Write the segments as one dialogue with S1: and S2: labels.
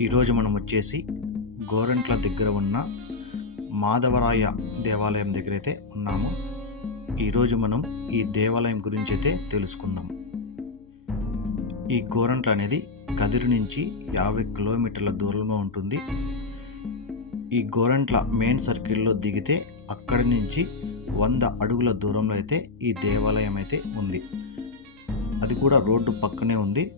S1: ఈరోజు మనం వచ్చేసి గోరంట్ల దగ్గర ఉన్న మాధవరాయ దేవాలయం దగ్గర అయితే ఉన్నాము. ఈరోజు మనం ఈ దేవాలయం గురించి అయితే తెలుసుకుందాం. ఈ గోరంట్ల అనేది కదిరి నుంచి యాభై కిలోమీటర్ల దూరంలో ఉంటుంది. ఈ గోరంట్ల మెయిన్ సర్కిల్లో దిగితే అక్కడి నుంచి వంద అడుగుల దూరంలో అయితే ఈ దేవాలయం అయితే ఉంది. అది కూడా రోడ్డు పక్కనే ఉంది.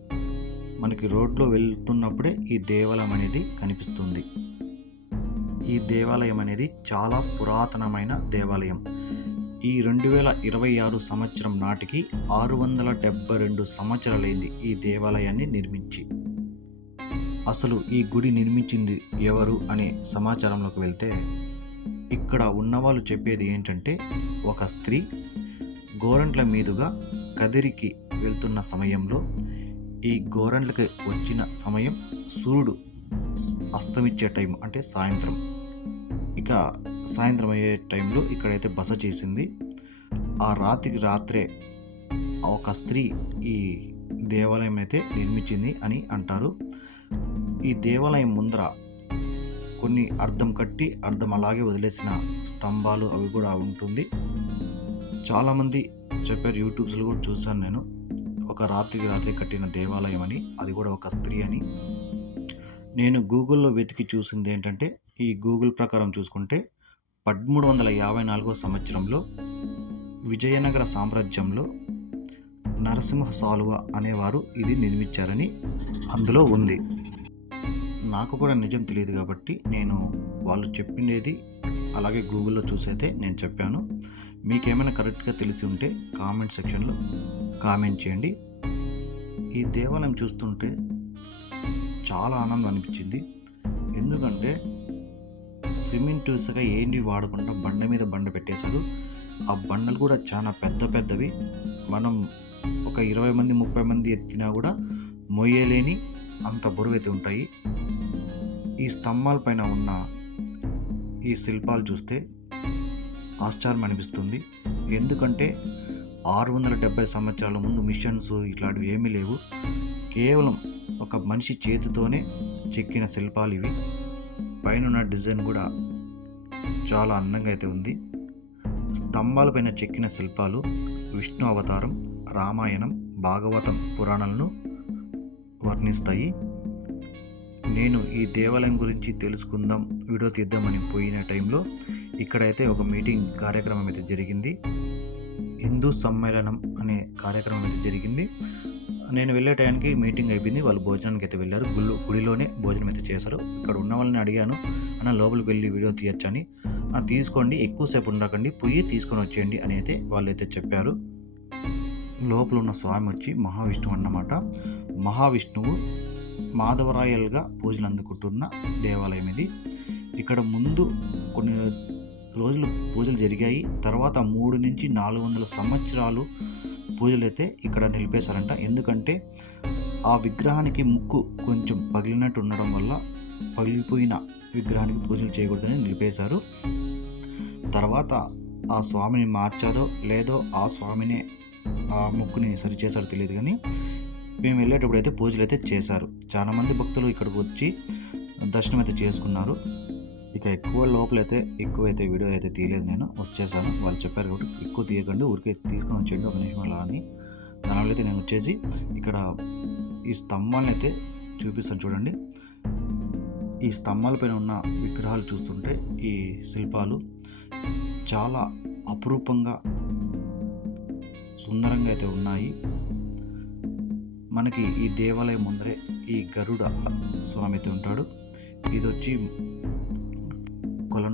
S1: మనకి రోడ్లో వెళ్తున్నప్పుడే ఈ దేవాలయం అనేది కనిపిస్తుంది. ఈ దేవాలయం అనేది చాలా పురాతనమైన దేవాలయం. ఈ రెండు వేల ఇరవై ఆరు సంవత్సరం నాటికి ఆరు వందల డెబ్బై రెండు సంవత్సరాలైంది ఈ దేవాలయాన్ని నిర్మించి. అసలు ఈ గుడి నిర్మించింది ఎవరు అనే సమాచారంలోకి వెళ్తే ఇక్కడ ఉన్నవాళ్ళు చెప్పేది ఏంటంటే ఒక స్త్రీ గోరంట్ల మీదుగా కదిరికి వెళ్తున్న సమయంలో ఈ గోరంట్లకి వచ్చిన సమయం సూర్యుడు అస్తమిచ్చే అస్తమించే టైం అంటే సాయంత్రం. ఇక సాయంత్రం అయ్యే టైంలో ఇక్కడైతే బస చేసింది. ఆ రాత్రికి రాత్రే ఒక స్త్రీ ఈ దేవాలయం అయితే నిర్మించింది అని అంటారు. ఈ దేవాలయం ముందర కొన్ని అర్థం కట్టి అర్థం అలాగే వదిలేసిన స్తంభాలు అవి కూడా ఉంటుంది. చాలామంది చెప్పారు యూట్యూబ్స్లో కూడా చూశాను నేను. ఒక రాత్రికి రాత్రి కట్టిన దేవాలయం అని అది కూడా ఒక స్త్రీ అని. నేను గూగుల్లో వెతికి చూసింది ఏంటంటే ఈ గూగుల్ ప్రకారం చూసుకుంటే పదమూడు వందల యాభై నాలుగో సంవత్సరంలో విజయనగర సామ్రాజ్యంలో నరసింహ సాలువ అనేవారు ఇది నిర్మించారని అందులో ఉంది. నాకు కూడా నిజం తెలియదు కాబట్టి నేను వాళ్ళు చెప్పిండేది అలాగే గూగుల్లో చూసైతే నేను చెప్పాను. మీకేమైనా కరెక్ట్గా తెలిసి ఉంటే కామెంట్ సెక్షన్లో కామెంట్ చేయండి. ఈ దేవాలయం చూస్తుంటే చాలా ఆనందం అనిపించింది. ఎందుకంటే సిమెంట్ ఇసుక ఏంటి వాడకుండా బండ మీద బండ పెట్టేశారు. ఆ బండలు కూడా చాలా పెద్ద పెద్దవి. మనం ఒక ఇరవై మంది ముప్పై మంది ఎత్తినా కూడా మొయ్యలేని అంత బరువైతే ఉంటాయి. ఈ స్తంభాల పైన ఉన్న ఈ శిల్పాలు చూస్తే ఆశ్చర్యం అనిపిస్తుంది. ఎందుకంటే ఆరు వందల డెబ్బై సంవత్సరాల ముందు మిషన్స్ ఇట్లాంటివి ఏమీ లేవు. కేవలం ఒక మనిషి చేతితోనే చెక్కిన శిల్పాలు ఇవి. పైన ఉన్న డిజైన్ కూడా చాలా అందంగా అయితే ఉంది. స్తంభాలపైన చెక్కిన శిల్పాలు విష్ణు అవతారం రామాయణం భాగవతం పురాణాలను వర్ణిస్తాయి. నేను ఈ దేవాలయం గురించి తెలుసుకుందాం వీడియో తీద్దామని పోయిన టైంలో ఇక్కడైతే ఒక మీటింగ్ కార్యక్రమం అయితే జరిగింది. హిందూ సమ్మేళనం అనే కార్యక్రమం అయితే జరిగింది. నేను వెళ్ళే టైంకి మీటింగ్ అయిపోయింది. వాళ్ళు భోజనానికి అయితే వెళ్ళారు. గుళ్ళు గుడిలోనే భోజనం అయితే చేశారు. ఇక్కడ ఉన్న వాళ్ళని అడిగాను అన్న లోపలికి వెళ్ళి వీడియో తీయొచ్చని తీసుకోండి. ఎక్కువసేపు ఉండకండి. పొయ్యి తీసుకొని వచ్చేయండి అని అయితే వాళ్ళు అయితే చెప్పారు. లోపల ఉన్న స్వామి వచ్చి మహావిష్ణువు అన్నమాట. మహావిష్ణువు మాధవరాయలుగా పూజలు అందుకుంటున్న దేవాలయం ఇది. ఇక్కడ ముందు కొన్ని రోజులు పూజలు జరిగాయి. తర్వాత మూడు నుంచి నాలుగు వందల సంవత్సరాలు పూజలు అయితే ఇక్కడ నిలిపేశారంట. ఎందుకంటే ఆ విగ్రహానికి ముక్కు కొంచెం పగిలినట్టు ఉండడం వల్ల పగిలిపోయిన విగ్రహానికి పూజలు చేయకూడదని నిలిపేశారు. తర్వాత ఆ స్వామిని మార్చారో లేదో ఆ స్వామినే ఆ ముక్కుని సరిచేశారో తెలియదు కానీ మేము వెళ్ళేటప్పుడు అయితే పూజలు అయితే చేశారు చాలామంది భక్తులు ఇక్కడికి వచ్చి దర్శనం అయితే చేసుకున్నారు. ఇక ఎక్కువ లోపలైతే ఎక్కువ అయితే వీడియో అయితే తీయలేదు నేను. వచ్చేసాను. వాళ్ళు చెప్పారు కాబట్టి ఎక్కువ తీయకండి. ఊరికే తీసుకొని వచ్చేయండి. ఒక నిమిషం అలా అని దానివల్ల అయితే నేను వచ్చేసి ఇక్కడ ఈ స్తంభాలను అయితే చూపిస్తాను చూడండి. ఈ స్తంభాలపైన ఉన్న విగ్రహాలు చూస్తుంటే ఈ శిల్పాలు చాలా అపురూపంగా సుందరంగా అయితే ఉన్నాయి. మనకి ఈ దేవాలయం ముందరే ఈ గరుడ స్వామి అయితే ఉంటాడు. ఇది వచ్చి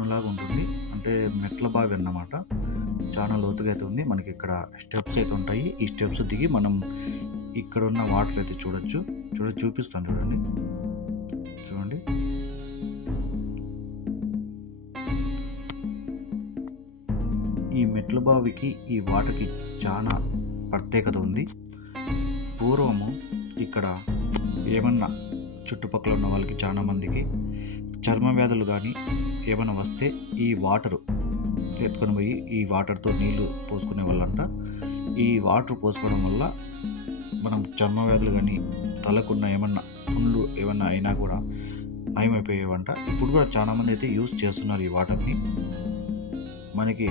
S1: లాగా ఉంటుంది. అంటే మెట్ల బావి అన్నమాట. చాలా లోతుగా అయితే ఉంది. మనకి ఇక్కడ స్టెప్స్ అయితే ఉంటాయి. ఈ స్టెప్స్ దిగి మనం ఇక్కడ ఉన్న వాటర్ అయితే చూడొచ్చు. చూడ చూపిస్తాను చూడండి. చూడండి. ఈ మెట్ల బావికి ఈ వాటర్కి చాలా ప్రత్యేకత ఉంది. పూర్వము ఇక్కడ ఏమన్నా చుట్టుపక్కల ఉన్న వాళ్ళకి చాలా మందికి చర్మ వ్యాధులు కానీ ఏమైనా వస్తే ఈ వాటరు ఎత్తుకొని పోయి ఈ వాటర్తో నీళ్ళు పోసుకునే వాళ్ళంట. ఈ వాటర్ పోసుకోవడం వల్ల మనం చర్మ వ్యాధులు కానీ తలకున్న ఏమన్నా పుండ్లు ఏమన్నా అయినా కూడా నయమైపోయేవంట. ఇప్పుడు కూడా చాలామంది అయితే యూస్ చేస్తున్నారు ఈ వాటర్ని. మనకి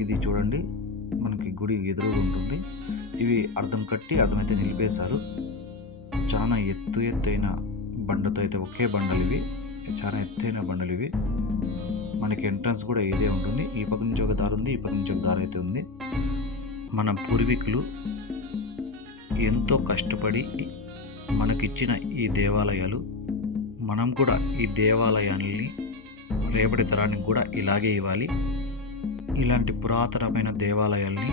S1: ఇది చూడండి మనకి గుడి ఎదురుగా ఉంటుంది. ఇవి అర్థం కట్టి అర్థమైతే నిలిపేశారు. చాలా ఎత్తు ఎత్తైన బండతో అయితే ఒకే బండలు ఇవి చాలా ఎత్తైన బండలు ఇవి. మనకి ఎంట్రన్స్ కూడా ఇదే ఉంటుంది. ఈ పక్క నుంచి ఒక దారి ఉంది ఈ పక్క నుంచి ఒక దారి అయితే ఉంది. మన పూర్వీకులు ఎంతో కష్టపడి మనకిచ్చిన ఈ దేవాలయాలు మనం కూడా ఈ దేవాలయాల్ని రేపటి తరానికి కూడా ఇలాగే ఇవ్వాలి. ఇలాంటి పురాతనమైన దేవాలయాల్ని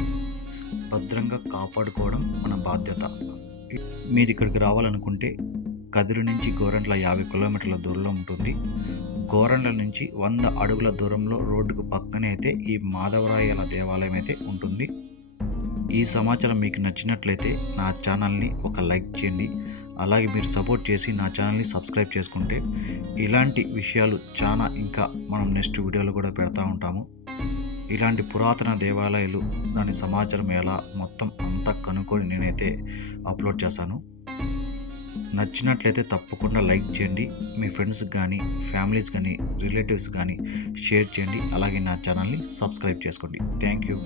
S1: భద్రంగా కాపాడుకోవడం మన బాధ్యత. మీరు ఇక్కడికి రావాలనుకుంటే కదిరి నుంచి గోరంట్ల యాభై కిలోమీటర్ల దూరంలో ఉంటుంది. గోరంట్ల నుంచి వంద అడుగుల దూరంలో రోడ్డుకు పక్కనే అయితే ఈ మాధవరాయల దేవాలయం అయితే ఉంటుంది. ఈ సమాచారం మీకు నచ్చినట్లయితే నా ఛానల్ని ఒక లైక్ చేయండి. అలాగే మీరు సపోర్ట్ చేసి నా ఛానల్ని సబ్స్క్రైబ్ చేసుకుంటే ఇలాంటి విషయాలు చాలా ఇంకా మనం నెక్స్ట్ వీడియోలో కూడా పెడతా ఉంటాము. ఇలాంటి పురాతన దేవాలయాలు దాని సమాచారం ఎలా మొత్తం అంతా కనుక్కొని నేనైతే అప్లోడ్ చేశాను నచ్చినట్లయితే తప్పకుండా లైక్ చేయండి. మీ ఫ్రెండ్స్ కానీ ఫ్యామిలీస్ కానీ రిలేటివ్స్ కానీ షేర్ చేయండి. అలాగే నా ఛానల్ని సబ్స్క్రైబ్ చేసుకోండి. Thank you.